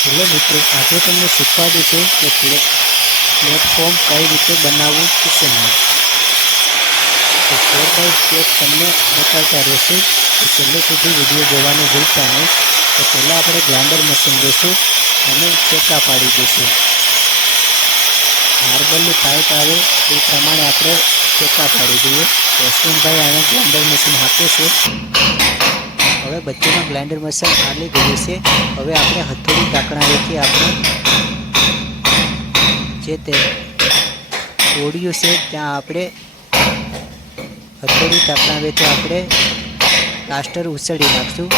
Hello મિત્રો, આજે તમને શીખવાડ્યું છે કે પ્લેટફોર્મ કઈ રીતે બનાવવું કિચનમાં. તો સ્ટેપ બાય સ્ટેપ તમને બતાવતા રહેશે, તો છેલ્લે સુધી વિડીયો જોવાનું ભૂલતા નહીં. તો પહેલાં આપણે ગ્રાઇન્ડર મશીન લઈશું અને ચેકા પાડી દઈશું. માર્બલની પાઇપ આવે એ પ્રમાણે આપણે ચેકા પાડી દઈએ. તો અશ્વિનભાઈ અહીંયા ગ્રાઇન્ડર મશીન હાકે છે. હવે બધીમાં ગ્રાઇન્ડર મશીન ચાલી ગયું છે. હવે આપણે હથોડી ઢાંકણાવેથી આપણે જે તે તોડ્યું છે ત્યાં આપણે હથોડી ઢાંકણાવેથી આપણે પ્લાસ્ટર ઉછળી નાખશું.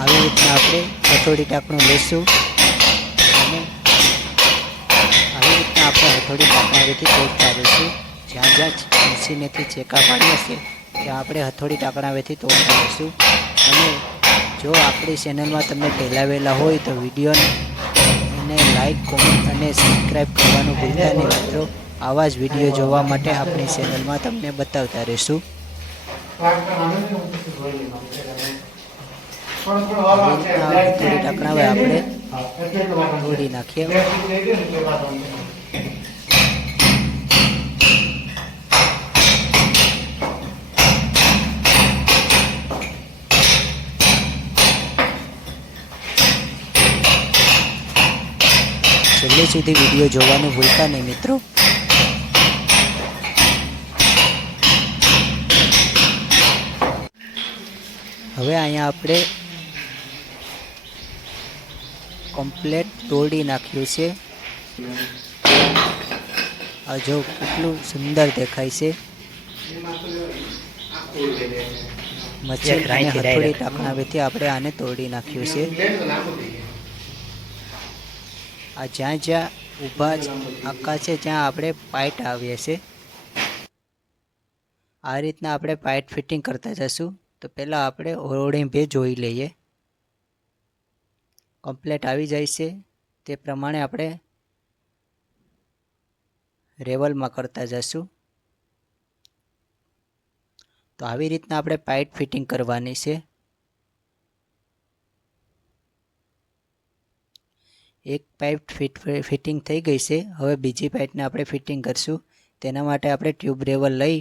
આવી રીતના આપણે હથોડી ઢાંકણું લઈશું અને આવી રીતના આપણે હથોડી ઢાંકણાવેથી તોડતા રહીશું. જ્યાં જ્યાં મશીનેથી ચેકા પાડ્યા છે ત્યાં આપણે હથોડી ઢાંકણાવેથી તોડતા રહીશું. અને જો આપણી ચેનલમાં તમે પહેલાં વહેલા હોય તો વિડીયોને લાઈક, કોમેન્ટ અને સબસ્ક્રાઈબ કરવાનું ભૂલતા નહીં મિત્રો. આવા જ વિડીયો જોવા માટે આપણી ચેનલમાં તમને બતાવતા રહીશું. હથોડી ઢાંકણાવે આપણે તોડી નાખીએ. છેલ્લે સુધી વિડીયો જોવાનું ભૂલતા નહીં મિત્રો. હવે અહીંયા આપણે કમ્પ્લેટ તોડી નાખ્યું છે. આ જો કેટલું સુંદર દેખાય છે. મશીન અને હથોડી ઢાંકણાવેથી આપણે આને તોડી નાખ્યું છે. આ જ્યાં જ્યાં ઊભા આકા છે ત્યાં આપણે પાઇટ આવીએ છીએ. આ રીતના આપણે પાઇટ ફિટિંગ કરતા જશું. તો પહેલાં આપણે ઓળીંભે જોઈ લઈએ. કમ્પ્લેટ આવી જાય છે તે પ્રમાણે આપણે રેવલમાં કરતા જશું. તો આવી રીતના આપણે પાઇટ ફિટિંગ કરવાની છે. એક પાઇપ ફિટિંગ થઈ ગઈ છે. હવે બીજી પાઇપને આપણે ફિટિંગ કરીશું. તેના માટે આપણે ટ્યુબ રેવલ લઈ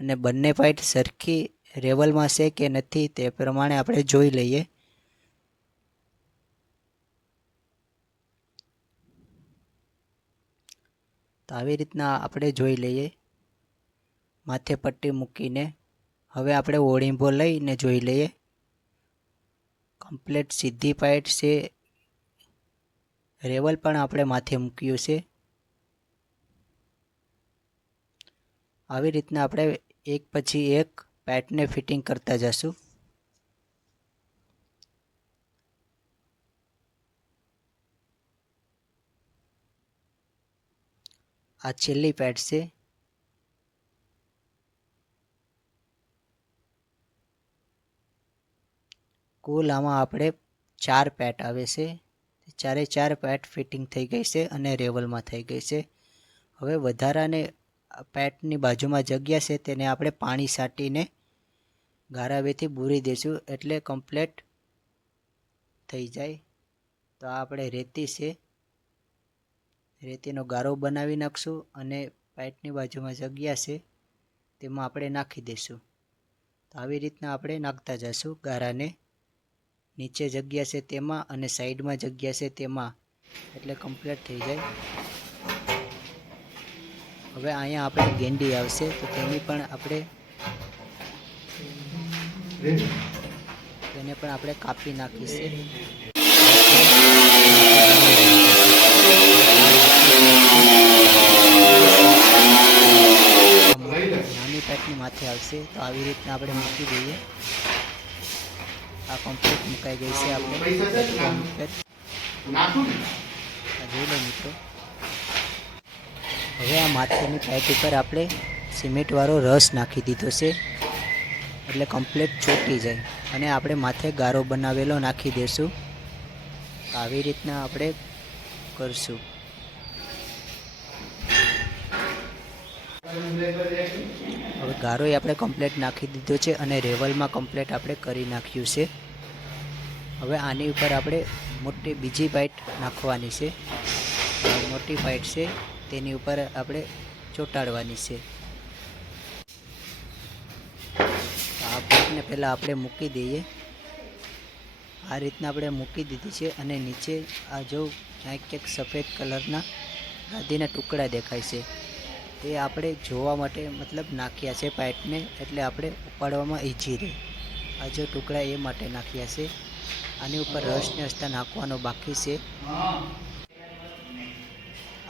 અને બંને પાઇપ સરખી રેવલમાં છે કે નથી તે પ્રમાણે આપણે જોઈ લઈએ. તો આવી રીતના આપણે જોઈ લઈએ માથે પટ્ટી મૂકીને. હવે આપણે ઓળીંભો લઈને જોઈ લઈએ. કમ્પ્લેટ સીધી પાઇપ છે. રેવલ પણ આપણે માથે મૂક્યું છે. આવી રીતના આપણે એક પછી એક પાઇપને ફિટિંગ કરતા જશું. આ છેલ્લી પાઇપ છે. કુલ આમાં આપણે 4 પાઇપ આવે છે. ચારે 4 પાઇપ ફિટિંગ થઈ ગઈ છે અને રેવલમાં થઈ ગઈ છે. હવે વધારાને પાઇપની બાજુમાં જગ્યા છે તેને આપણે પાણી છાંટીને ગારાવેથી બૂરી દઈશું એટલે કમ્પ્લેટ થઈ જાય. તો આ આપણે રેતી છે, રેતીનો ગારો બનાવી નાખશું અને પાઇપની બાજુમાં જગ્યા છે તેમાં આપણે નાખી દઈશું. તો આવી રીતના આપણે નાખતા જઈશું ગારાને. નીચે જગ્યા છે તેમાં અને સાઈડમાં જગ્યા છે તેમાં, એટલે કમ્પ્લીટ થઈ જાય. હવે અહીંયા આપણે ગેંડી આવશે તો તેને પણ આપણે કાપી નાખીશું. નાની પાઇપની માથે આવશે તો આવી રીતના આપણે મૂકી દઈએ. આ કમ્પ્લીટ મુકાઈ ગઈ છે. આપણે જોઈ લો મિત્રો. હવે આ માથેની પાઇપ ઉપર આપણે સિમેન્ટવાળો રસ નાખી દીધો છે એટલે કમ્પ્લીટ ચોટી જાય અને આપણે માથે ગારો બનાવેલો નાખી દઈશું. આવી રીતના આપણે કરશું. હવે ગારોય આપણે કમ્પ્લીટ નાખી દીધો છે અને રેવલમાં કમ્પ્લીટ આપણે કરી નાખ્યું છે. હવે આની ઉપર આપણે મોટી બીજી પાઇટ નાખવાની છે. મોટી પાઇટ છે તેની ઉપર આપણે ચોંટાડવાની છે. આ પાઇટને પહેલાં આપણે મૂકી દઈએ. આ રીતના આપણે મૂકી દીધી છે અને નીચે આ જો ક્યાંક સફેદ કલરના ગાદીના ટુકડા દેખાય છે તે આપણે જોવા માટે મતલબ નાખ્યા છે પાઇપને, એટલે આપણે ઉપાડવામાં ઈઝી રહે. આ જો ટુકડા એ માટે નાખ્યા છે. આની ઉપર રસને હસ્તા નાખવાનો બાકી છે.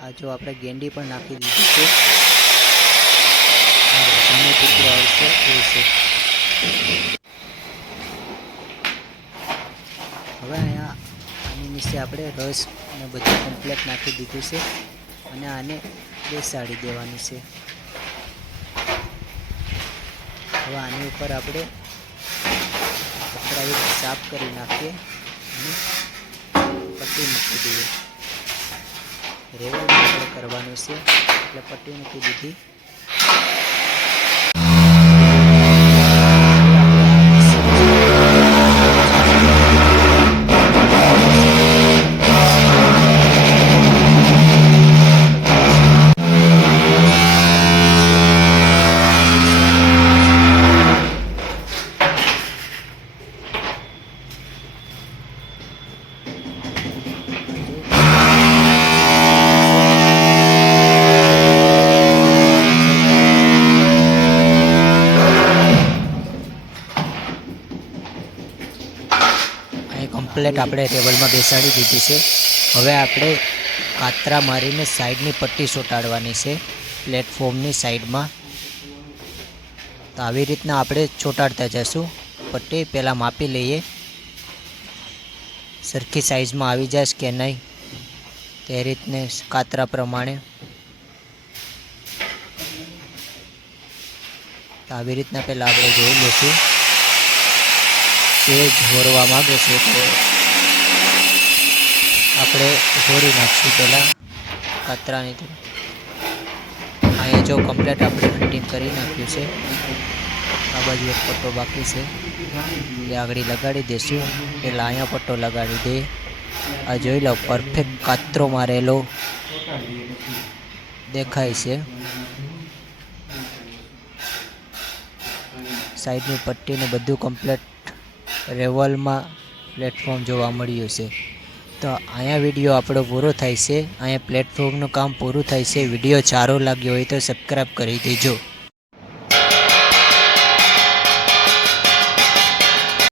આ જો આપણે ગેંડી પણ નાખી દીધી છે. સામે ટુકડો આવશે એ છે. હવે અહીંયા આની નીચે આપણે રસ અને બધું કમ્પ્લેટ નાખી દીધું છે અને આને બેસાડી દેવાનું છે. હવે આની ઉપર આપણે કપડા સાફ કરી નાખીએ અને પટ્ટી મૂકી દઈએ. રેવલ આપણે કરવાનું છે એટલે પટ્ટી મૂકી દીધી. કમ્પ્લેટ આપણે ટેબલમાં બેસાડી દીધી છે. હવે આપણે કાતરા મારીને સાઈડની પટ્ટી ચોંટાડવાની છે પ્લેટફોર્મની સાઈડમાં. તો આવી રીતના આપણે ચોંટાડતા જઈશું. પટ્ટી પહેલાં માપી લઈએ સરખી સાઈઝમાં આવી જાય કે નહીં તે રીતને કાતરા પ્રમાણે. તો આવી રીતના પહેલાં આપણે જોઈ લઈશું. એ જોડવા માગે છે તો આપણે જોડી નાખીશું પહેલાં કાતરાની. અહીંયા જો કમ્પ્લેટ આપણે ફિટિંગ કરી નાખ્યું છે. આ બાજુ એક પટ્ટો બાકી છે એ આગળ લગાડી દઈશું. પહેલાં અહીંયા પટ્ટો લગાડી દઈએ. આ જોઈ લો પરફેક્ટ કાતરો મારેલો દેખાય છે. સાઈડની પટ્ટીને બધું કમ્પ્લેટ રેવલમાં પ્લેટફોર્મ જોવા મળ્યું છે. તો અહીંયા વિડીયો આપણો પૂરો થાય છે. અહીંયા પ્લેટફોર્મનું કામ પૂરું થાય છે. વિડીયો સારો લાગ્યો હોય તો સબસ્ક્રાઈબ કરી દેજો.